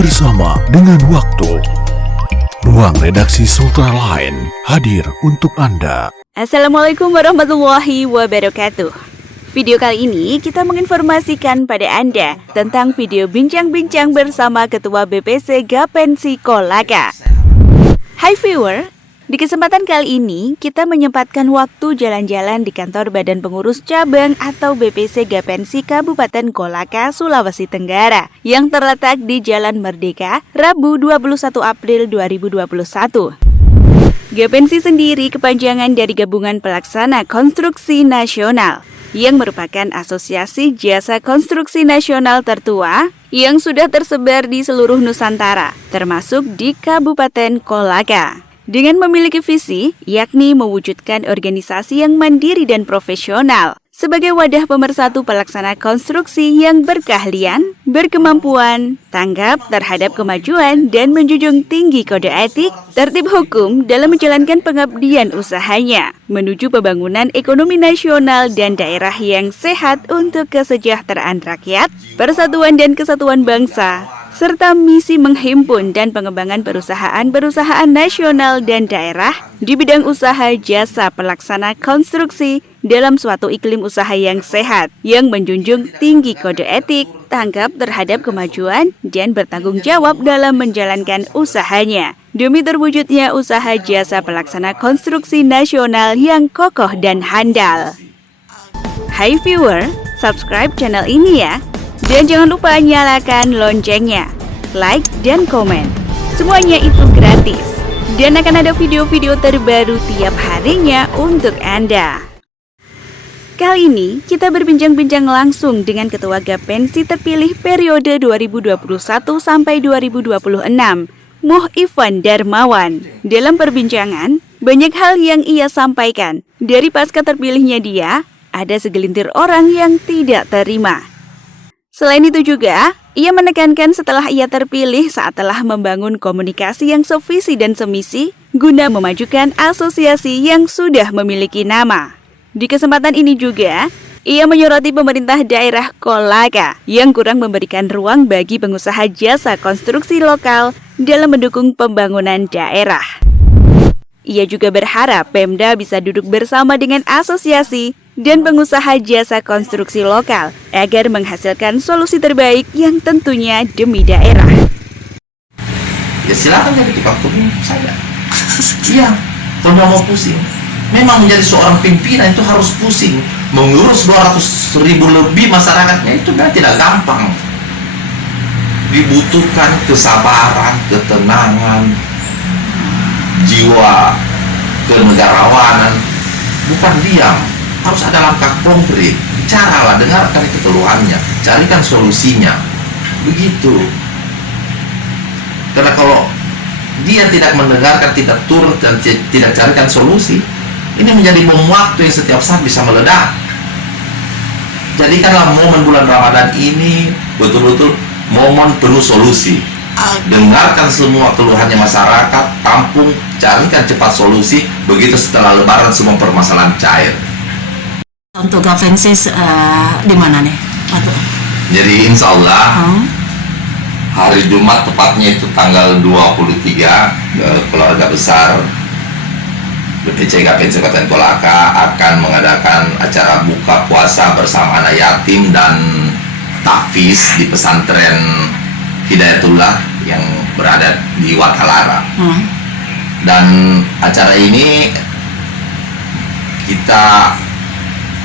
bersama dengan waktu. Ruang redaksi Sultra Line hadir untuk Anda. Assalamualaikum warahmatullahi wabarakatuh. Video kali ini kita menginformasikan pada Anda tentang video bincang-bincang bersama Ketua BPC Gapensi Kolaka. Hai viewer, di kesempatan kali ini kita menyempatkan waktu jalan-jalan di kantor Badan Pengurus Cabang atau BPC Gapensi Kabupaten Kolaka, Sulawesi Tenggara yang terletak di Jalan Merdeka, Rabu 21 April 2021. Gapensi sendiri kepanjangan dari Gabungan Pelaksana Konstruksi Nasional yang merupakan asosiasi jasa konstruksi nasional tertua yang sudah tersebar di seluruh Nusantara, termasuk di Kabupaten Kolaka. Dengan memiliki visi, yakni mewujudkan organisasi yang mandiri dan profesional sebagai wadah pemersatu pelaksana konstruksi yang berkeahlian, berkemampuan, tanggap terhadap kemajuan, dan menjunjung tinggi kode etik, tertib hukum dalam menjalankan pengabdian usahanya, menuju pembangunan ekonomi nasional dan daerah yang sehat untuk kesejahteraan rakyat, persatuan dan kesatuan bangsa, serta misi menghimpun dan pengembangan perusahaan-perusahaan nasional dan daerah di bidang usaha jasa pelaksana konstruksi dalam suatu iklim usaha yang sehat, yang menjunjung tinggi kode etik, tanggap terhadap kemajuan, dan bertanggung jawab dalam menjalankan usahanya, demi terwujudnya usaha jasa pelaksana konstruksi nasional yang kokoh dan handal. Hai viewer, subscribe channel ini ya. Dan jangan lupa nyalakan loncengnya, like dan komen. Semuanya itu gratis. Dan akan ada video-video terbaru tiap harinya untuk Anda. Kali ini kita berbincang-bincang langsung dengan Ketua Gapensi terpilih periode 2021 sampai 2026, Muh Ivan Darmawan. Dalam perbincangan, banyak hal yang ia sampaikan. Dari pasca terpilihnya dia, ada segelintir orang yang tidak terima. Selain itu juga, ia menekankan setelah ia terpilih saat telah membangun komunikasi yang sevisi dan semisi guna memajukan asosiasi yang sudah memiliki nama. Di kesempatan ini juga, ia menyoroti pemerintah daerah Kolaka yang kurang memberikan ruang bagi pengusaha jasa konstruksi lokal dalam mendukung pembangunan daerah. Ia juga berharap Pemda bisa duduk bersama dengan asosiasi dan pengusaha jasa konstruksi lokal agar menghasilkan solusi terbaik yang tentunya demi daerah. Ya silakan jadi tukang kebun saya. Iya, kalau nggak mau pusing. Memang menjadi seorang pimpinan itu harus pusing. Mengurus 200.000 lebih masyarakatnya itu memang tidak gampang. Dibutuhkan kesabaran, ketenangan, jiwa kenegarawanan, bukan diam. Harus ada langkah konkret. Bicaralah, dengarkan itu keluhannya, carikan solusinya. Begitu. Karena kalau dia tidak mendengarkan, tidak turun dan tidak carikan solusi, ini menjadi bom waktu yang setiap saat bisa meledak. Jadikanlah momen bulan Ramadan ini betul-betul momen penuh solusi. Dengarkan semua keluhannya masyarakat, tampung, carikan cepat solusi. Begitu setelah Lebaran semua permasalahan cair. Untuk Gapensi di mana nih? Jadi insya Allah hari Jumat tepatnya itu tanggal 23 keluarga besar BPC Gapensi Kabupaten Kolaka akan mengadakan acara buka puasa bersama anak yatim dan tahfiz di pesantren Hidayatullah yang berada di Wakalara. Dan acara ini kita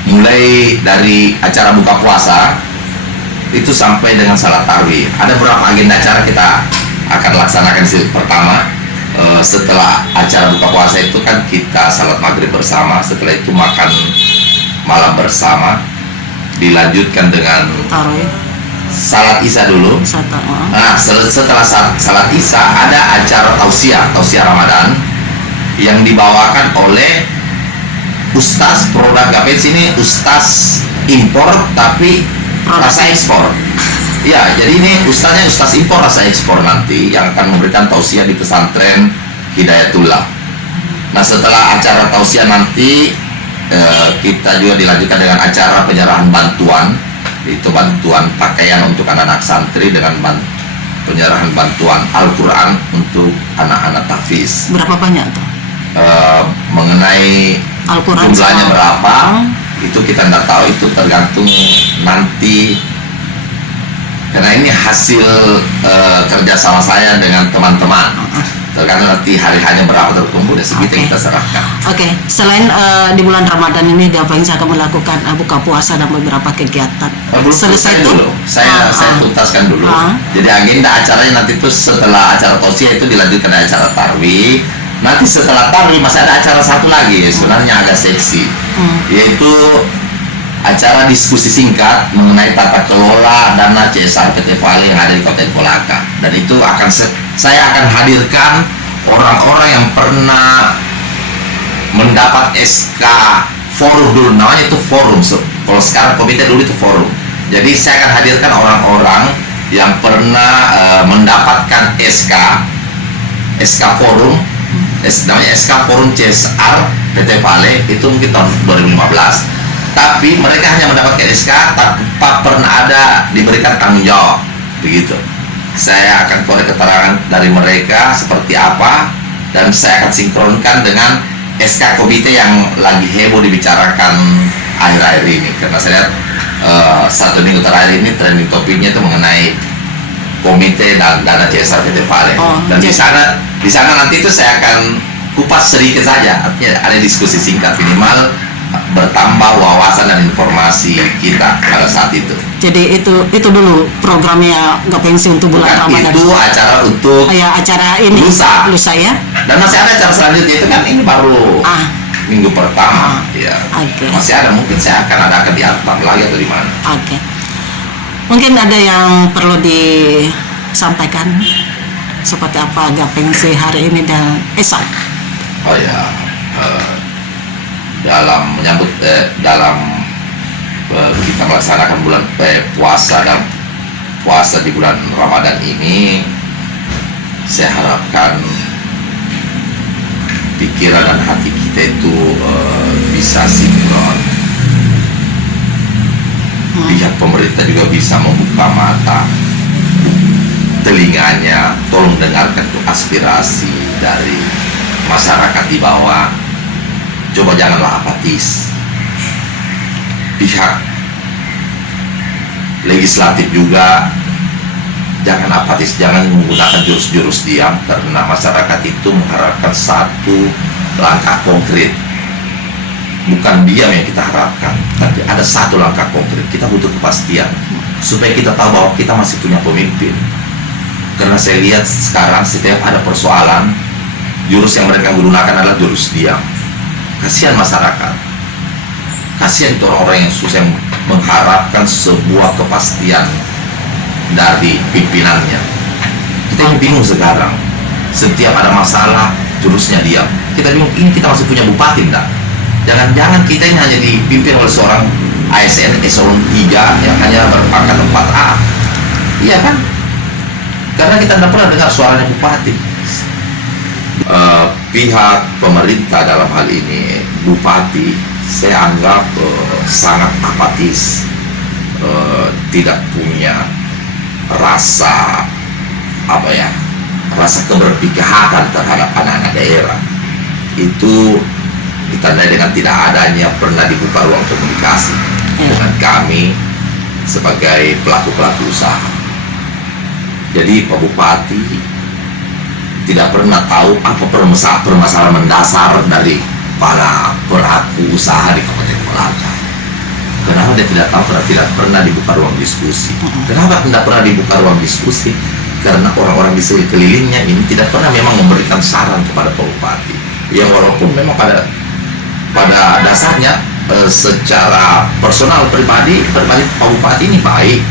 mulai dari acara buka puasa itu sampai dengan salat tarawih. Ada beberapa agenda acara kita akan laksanakan. Pertama, setelah acara buka puasa itu kan kita salat maghrib bersama. Setelah itu makan malam bersama. Dilanjutkan dengan salat isya dulu. Nah, setelah salat isya ada acara tausiah Ramadan yang dibawakan oleh Ustaz produk Gapensi. Ini Ustaz impor tapi rasa ekspor. Ya, jadi ini Ustaznya Ustaz impor rasa ekspor nanti yang akan memberikan tausiah di pesantren Hidayatullah. Nah, setelah acara tausiah nanti kita juga dilanjutkan dengan acara penyerahan bantuan. Itu bantuan pakaian untuk anak-anak santri dengan penyerahan bantuan Al-Quran untuk anak-anak tahfiz. Berapa banyak tuh? Mengenai Al-Quran jumlahnya sama- berapa, itu kita tidak tahu, itu tergantung nanti, karena ini hasil kerjasama saya dengan teman-teman. Tergantung nanti hari-harinya berapa terkumpul, dan segitu Oke. kita serahkan. Oke, selain di bulan Ramadan ini Gapensi akan melakukan buka puasa dan beberapa kegiatan. Belum selesai dulu, saya tuntaskan dulu. Jadi agenda acaranya nanti itu setelah acara tausiah itu dilanjutkan dengan acara tarwih. Nanti setelah tarwih masih ada acara satu lagi, sebenarnya agak seksi, yaitu acara diskusi singkat mengenai tata kelola dana CSR PT Vale yang ada di Kota Kolaka. Dan itu akan saya akan hadirkan orang-orang yang pernah mendapat SK forum dulu, namanya itu forum. Kalau sekarang komite, dulu itu forum. Jadi saya akan hadirkan orang-orang yang pernah mendapatkan SK forum, namanya SK forum CSR PT Vale, itu mungkin tahun 2015. Tapi mereka hanya mendapatkan SK tanpa pernah ada diberikan tanggung jawab, begitu. Saya akan korek keterangan dari mereka seperti apa, dan saya akan sinkronkan dengan SK komite yang lagi heboh dibicarakan akhir-akhir ini. Karena saya lihat 1 minggu terakhir ini trending topiknya itu mengenai komite dan dana CSR PT Vale. Dan di sana nanti itu saya akan kupas sedikit saja, artinya ada diskusi singkat, minimal bertambah wawasan dan informasi kita pada saat itu. Jadi itu dulu programnya Gapensi untuk bulan Ramadan. Itu acara untuk acara ini lusa ya. Dan masih ada acara selanjutnya, itu kan ini baru minggu pertama. Ya. Okay. Masih ada, mungkin saya akan adakan di Atlam lagi atau di mana. Oke. Mungkin ada yang perlu disampaikan seperti apa Gapensi hari ini dan esok. Oh ya, dalam menyambut kita melaksanakan bulan puasa dan puasa di bulan Ramadan ini, saya harapkan pikiran dan hati kita itu bisa sinkron. Pihak pemerintah juga bisa membuka mata telinganya, tolong dengarkan tuh aspirasi dari masyarakat di bawah. Coba janganlah apatis. Pihak legislatif juga jangan apatis, jangan menggunakan jurus-jurus diam, karena masyarakat itu mengharapkan satu langkah konkret. Bukan diam yang kita harapkan, tapi ada satu langkah konkret. Kita butuh kepastian supaya kita tahu bahwa kita masih punya pemimpin. Karena saya lihat sekarang setiap ada persoalan, jurus yang mereka gunakan adalah jurus diam. Kasihan masyarakat, kasihan itu orang-orang yang susah, yang mengharapkan sebuah kepastian dari pimpinannya. Kita ini bingung sekarang, setiap ada masalah jurusnya diam. Kita bingung, ini kita masih punya bupati enggak? Jangan-jangan kita ini hanya dipimpin oleh seorang ASN eselon 3 yang hanya berpangkat 4A. Iya kan? Karena kita tidak pernah dengar suaranya bupati. Pihak pemerintah dalam hal ini Bupati, saya anggap sangat apatis, tidak punya rasa rasa keberpihakan terhadap anak-anak daerah. Itu ditandai dengan tidak adanya pernah dibuka ruang komunikasi dengan kami sebagai pelaku-pelaku usaha. Jadi Pak Bupati tidak pernah tahu apa permasalahan mendasar dari para pelaku usaha di Kabupaten Kolaka. Kenapa dia tidak tahu? Karena tidak pernah dibuka ruang diskusi. Kenapa tidak pernah dibuka ruang diskusi? Karena orang-orang di sekelilingnya ini tidak pernah memang memberikan saran kepada Pak Bupati. Yang walaupun memang pada dasarnya secara personal pribadi Pak Bupati ini baik,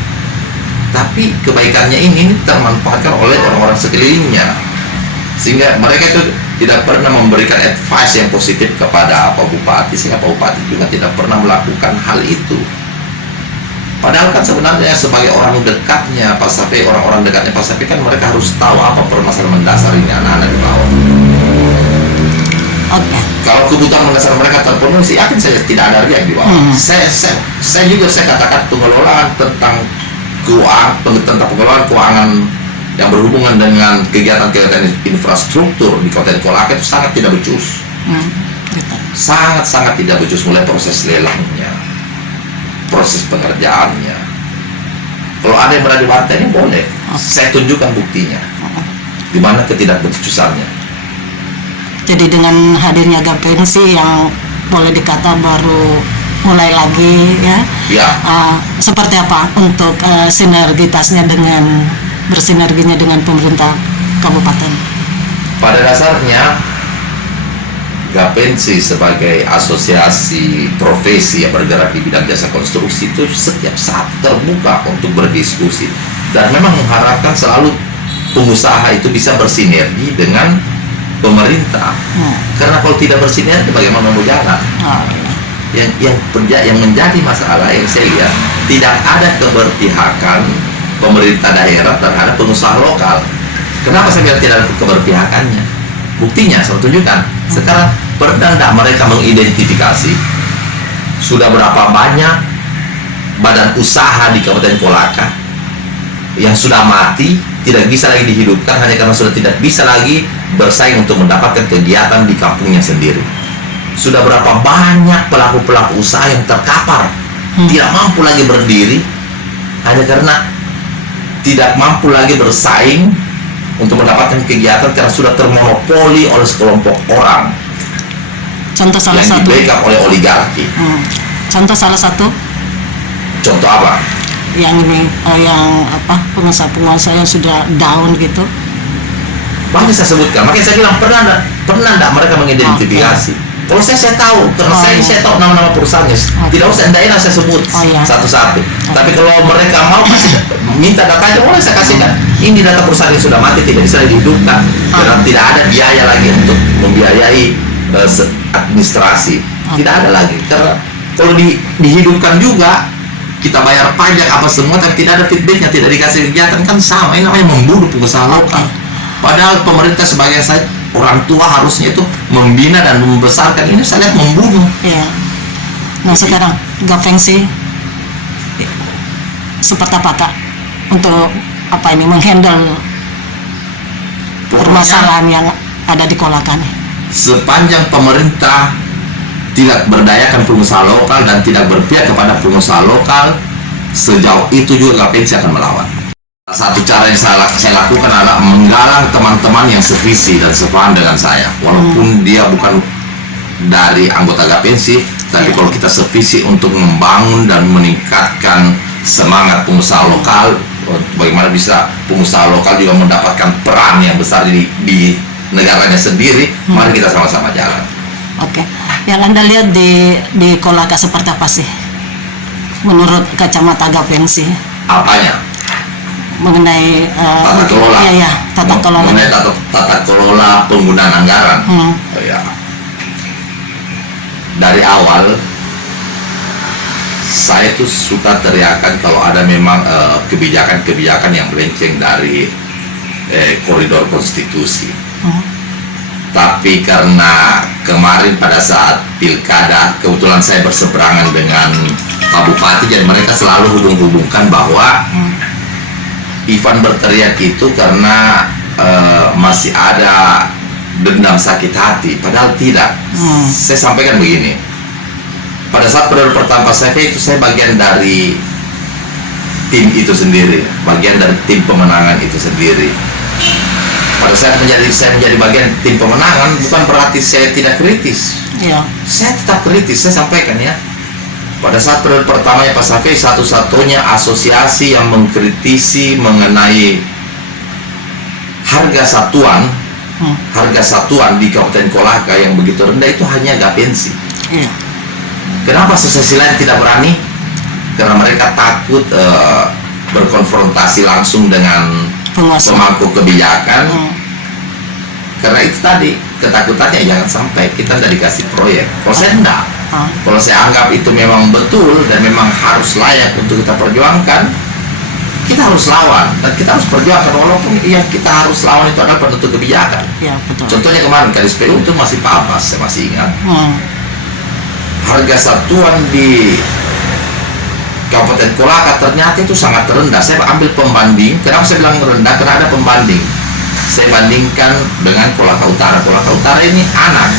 tapi kebaikannya ini termanfaatkan oleh orang-orang sekelilingnya, sehingga mereka itu tidak pernah memberikan advice yang positif kepada Pak Bupati, sehingga Pak Bupati juga tidak pernah melakukan hal itu. Padahal kan sebenarnya sebagai orang dekatnya Pak Safi, orang-orang dekatnya Pak Safi, kan mereka harus tahu apa permasalahan mendasar ini anak-anak di bawah. Kalau kebutuhan mendasar mereka terpenuhi, sih yakin saya tidak ada yang di bawah. Saya katakan pengelolaan tentang pengelolaan keuangan yang berhubungan dengan kegiatan-kegiatan infrastruktur di Kabupaten Kolaka itu sangat tidak becus. Gitu. Sangat-sangat tidak becus, mulai proses lelangnya, proses pengerjaannya. Kalau ada yang berada di warta ini boleh, saya tunjukkan buktinya di mana ketidakbecusannya. Jadi dengan hadirnya Gapensi yang boleh dikata baru mulai lagi ya, Ya, seperti apa untuk sinergitasnya dengan bersinerginya dengan pemerintah kabupaten? pada dasarnya Gapensi sebagai asosiasi profesi yang bergerak di bidang jasa konstruksi itu setiap saat terbuka untuk berdiskusi dan memang mengharapkan selalu pengusaha itu bisa bersinergi dengan pemerintah. Karena kalau tidak bersinergi bagaimana mau jalan? Yang menjadi masalah yang saya lihat, tidak ada keberpihakan pemerintah daerah terhadap pengusaha lokal. Kenapa saya bilang tidak ada keberpihakannya? Buktinya saya tunjukkan. Sekarang pernah tidak mereka mengidentifikasi sudah berapa banyak badan usaha di Kabupaten Kolaka yang sudah mati, tidak bisa lagi dihidupkan hanya karena sudah tidak bisa lagi bersaing untuk mendapatkan kegiatan di kampungnya sendiri. Sudah berapa banyak pelaku-pelaku usaha yang terkapar, tidak mampu lagi berdiri hanya karena tidak mampu lagi bersaing untuk mendapatkan kegiatan karena sudah termonopoli oleh sekelompok orang. Contoh salah yang satu. di-backup oleh oligarki. Contoh salah satu. Contoh apa? Yang ini, yang apa, pengusaha-pengusaha yang sudah down gitu. Banyak saya sebutkan. Makanya saya bilang pernah enggak mereka mengidentifikasi? Kalau saya tahu, karena saya tahu nama-nama perusahaannya. Tidak usah enggak saya sebut satu-satu. Tapi kalau mereka mau kasih minta datanya, boleh saya kasihkan. Ini data perusahaan yang sudah mati, tidak bisa dihidupkan karena tidak ada biaya lagi untuk membiayai administrasi. Tidak ada lagi karena kalau dihidupkan juga kita bayar pajak apa semua tapi tidak ada feedbacknya, tidak dikasih kegiatan, kan sama. Ini namanya membunuh pengusaha lokal. Padahal pemerintah sebagai orang tua harusnya itu membina dan membesarkan, ini saya lihat membunuh. Ya. Nah sekarang Gapensi seperti apa Kak untuk apa ini menghandle permasalahan yang ada di Kolaka nih? Sepanjang pemerintah tidak berdayakan pengusaha lokal dan tidak berpihak kepada pengusaha lokal, sejauh itu juga Gapensi akan melawan. Satu cara yang saya lakukan adalah menggalang teman-teman yang sevisi dan sepaham dengan saya, walaupun dia bukan dari anggota Gapensi, tapi kalau kita sevisi untuk membangun dan meningkatkan semangat pengusaha lokal, bagaimana bisa pengusaha lokal juga mendapatkan peran yang besar di negaranya sendiri, mari kita sama-sama jalan. Oke, yang Anda lihat di Kolaka seperti apa sih menurut kacamata Gapensi? Apanya? Mengenai Tata kelola. Iya, tata kelola. Mengenai tata kelola penggunaan anggaran. Oh, ya. Dari awal saya tuh suka teriakan kalau ada memang kebijakan-kebijakan yang melenceng dari koridor konstitusi. Tapi karena kemarin pada saat pilkada kebetulan saya berseberangan dengan Pak Bupati, jadi mereka selalu hubung-hubungkan bahwa Ivan berteriak itu karena masih ada dendam sakit hati, padahal tidak. Saya sampaikan begini, pada saat periode pertama saya itu saya bagian dari tim itu sendiri, bagian dari tim pemenangan itu sendiri. Pada saat saya menjadi bagian tim pemenangan, bukan berarti saya tidak kritis. Iya. Saya tetap kritis, saya sampaikan ya. Pada saat periode pertamanya Pak Safi, satu-satunya asosiasi yang mengkritisi mengenai harga satuan di Kabupaten Kolaka yang begitu rendah itu hanya Gapensi. Iya. Kenapa asosiasi lain tidak berani? Karena mereka takut berkonfrontasi langsung dengan pemangku kebijakan. Karena itu tadi ketakutannya jangan sampai kita tidak dikasih proyek. Kalau saya enggak. Kalau saya anggap itu memang betul dan memang harus layak untuk kita perjuangkan, kita harus lawan dan kita harus perjuangkan, walaupun yang kita harus lawan itu adalah penentu kebijakan. Ya, betul. Contohnya kemarin KDSPU itu masih Pak Abbas, saya masih ingat. Harga satuan di Kabupaten Kolaka ternyata itu sangat rendah. Saya ambil pembanding. Kenapa saya bilang rendah? Karena ada pembanding. Saya bandingkan dengan Kolaka Utara. Kolaka Utara ini anak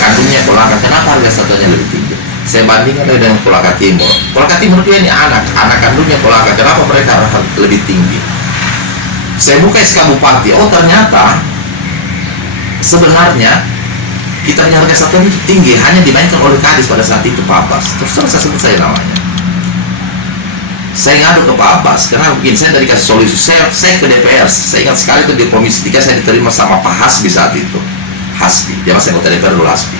kandungnya Kolaka. Kenapa harga satunya lebih tinggi? Saya bandingkan dengan Kolaka Timur. Kolaka Timur juga ini anak kandungnya Kolaka. Kenapa mereka lebih tinggi? Saya buka SK Bupati. Oh, ternyata sebenarnya kita punya harga satuan itu tinggi, hanya dimainkan oleh Kadis pada saat itu, Pak Abbas. Terus saya sebut saya namanya. Saya ngadu ke Pak Abbas, karena mungkin saya dari kasih solusi. Saya ke DPR. Saya ingat sekali itu di Komisi 3 saya diterima sama Pak Hasbi saat itu. Hasbi, dia masih anggota DPR dulu, Hasbi.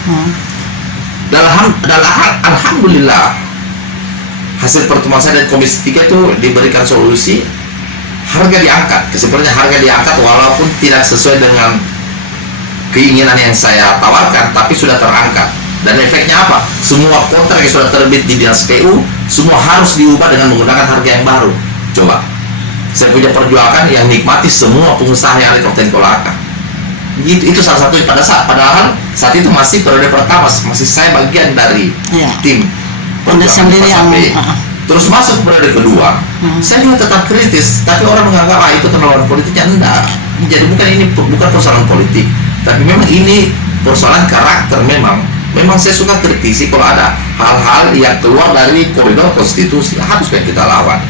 Alhamdulillah hasil pertemuan saya dari Komisi 3 itu diberikan solusi, harga diangkat. Sebenarnya harga diangkat walaupun tidak sesuai dengan keinginan yang saya tawarkan, tapi sudah terangkat. Dan efeknya apa? Semua kontrak yang sudah terbit di Dinas PU semua harus diubah dengan menggunakan harga yang baru. Coba, saya punya perjuangan yang nikmati semua pengusaha yang ada di Kabupaten Kolaka. Itu salah satu padahal saat itu masih periode pertama, masih saya bagian dari tim sendiri yang terus masuk periode kedua. Saya juga tetap kritis, tapi orang menganggap itu penolakan politiknya. Enggak. Jadi bukan persoalan politik, tapi memang ini persoalan karakter. Memang saya suka kritisi kalau ada hal-hal yang keluar dari koridor konstitusi, harus kita lawan.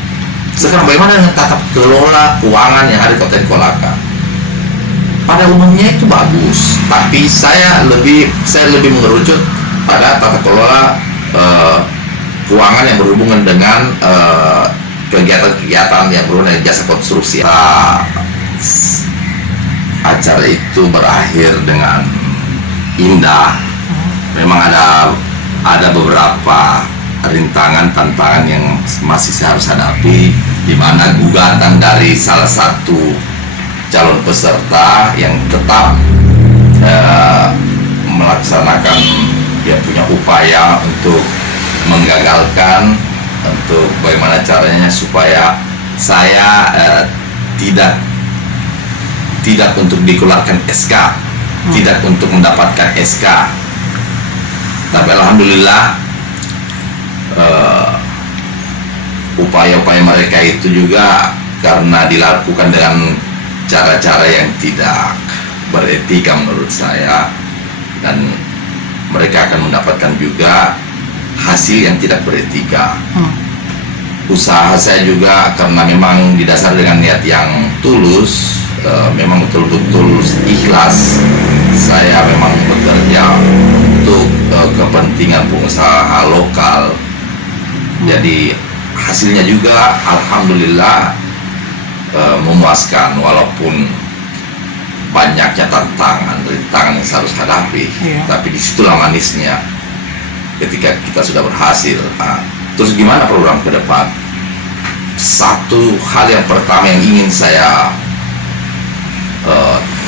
Sekarang bagaimana dengan tata kelola keuangan yang ada di Kabupaten Kolaka? Pada umumnya itu bagus, tapi saya lebih mengerucut pada tata kelola keuangan yang berhubungan dengan kegiatan-kegiatan yang berhubungan dengan jasa konstruksi. Acara itu berakhir dengan indah. Memang ada beberapa rintangan, tantangan yang masih saya harus hadapi, di mana gugatan dari salah satu calon peserta yang tetap melaksanakan dia punya upaya untuk menggagalkan, untuk bagaimana caranya supaya saya tidak untuk dikeluarkan SK, tidak untuk mendapatkan SK. Tapi alhamdulillah upaya-upaya mereka itu juga karena dilakukan dengan cara-cara yang tidak beretika menurut saya, dan mereka akan mendapatkan juga hasil yang tidak beretika. Usaha saya juga karena memang didasar dengan niat yang tulus, memang betul-betul ikhlas. Saya memang bekerja untuk kepentingan pengusaha lokal. Jadi hasilnya juga alhamdulillah memuaskan, walaupun banyaknya rintangan yang saya harus hadapi. Tapi disitulah manisnya ketika kita sudah berhasil. Terus gimana program ke depan? Satu hal yang pertama yang ingin saya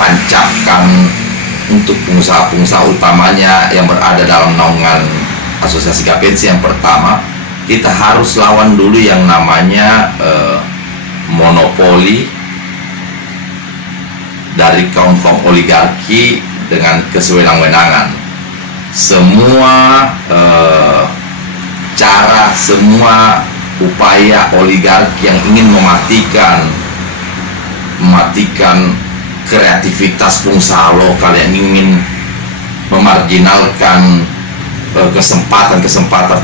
tancapkan untuk pengusaha-pengusaha utamanya yang berada dalam naungan Asosiasi Gapensi, yang pertama, kita harus lawan dulu yang namanya monopoli dari kaum-kaum oligarki dengan kesewenang-wenangan. Semua semua upaya oligarki yang ingin mematikan kreativitas pengusaha lokal, yang ingin memarginalkan kesempatan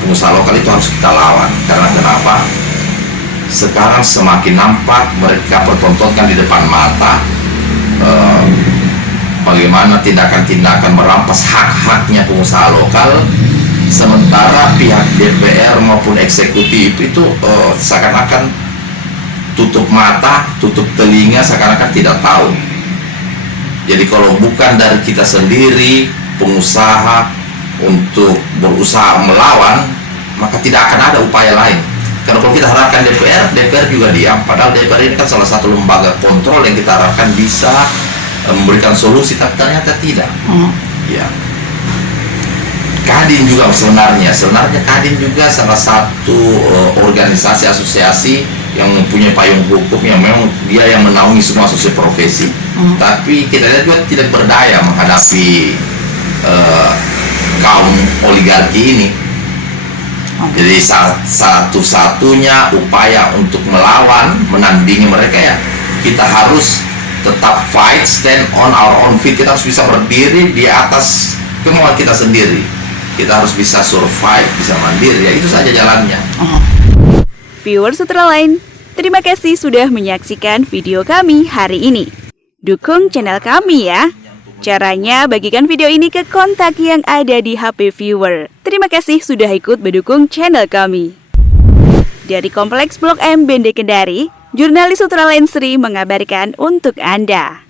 pengusaha lokal, itu harus kita lawan. Karena kenapa? Sekarang semakin nampak mereka pertontonkan di depan mata bagaimana tindakan-tindakan merampas hak-haknya pengusaha lokal, sementara pihak DPR maupun eksekutif itu seakan-akan tutup mata, tutup telinga, seakan-akan tidak tahu. Jadi kalau bukan dari kita sendiri, pengusaha, untuk berusaha melawan, maka tidak akan ada upaya lain. Karena kalau kita harapkan DPR juga diam. Padahal DPR ini kan salah satu lembaga kontrol yang kita harapkan bisa memberikan solusi, tapi ternyata tidak. Ya. Kadin juga sebenarnya Kadin juga salah satu organisasi asosiasi yang mempunyai payung hukum yang memang dia yang menaungi semua asosiasi profesi. Tapi kita lihat juga tidak berdaya menghadapi kaum oligarki ini. Jadi satu-satunya upaya untuk melawan, menandingi mereka ya, kita harus tetap fight, stand on our own feet. Kita harus bisa berdiri di atas kemauan kita sendiri. Kita harus bisa survive, bisa mandiri, ya itu saja jalannya. Viewers Sutra Lain, terima kasih sudah menyaksikan video kami hari ini. Dukung channel kami ya. Caranya bagikan video ini ke kontak yang ada di HP viewer. Terima kasih sudah ikut mendukung channel kami. Dari Kompleks Blok M Bende Kendari, jurnalis Sutra Lain Sri mengabarkan untuk Anda.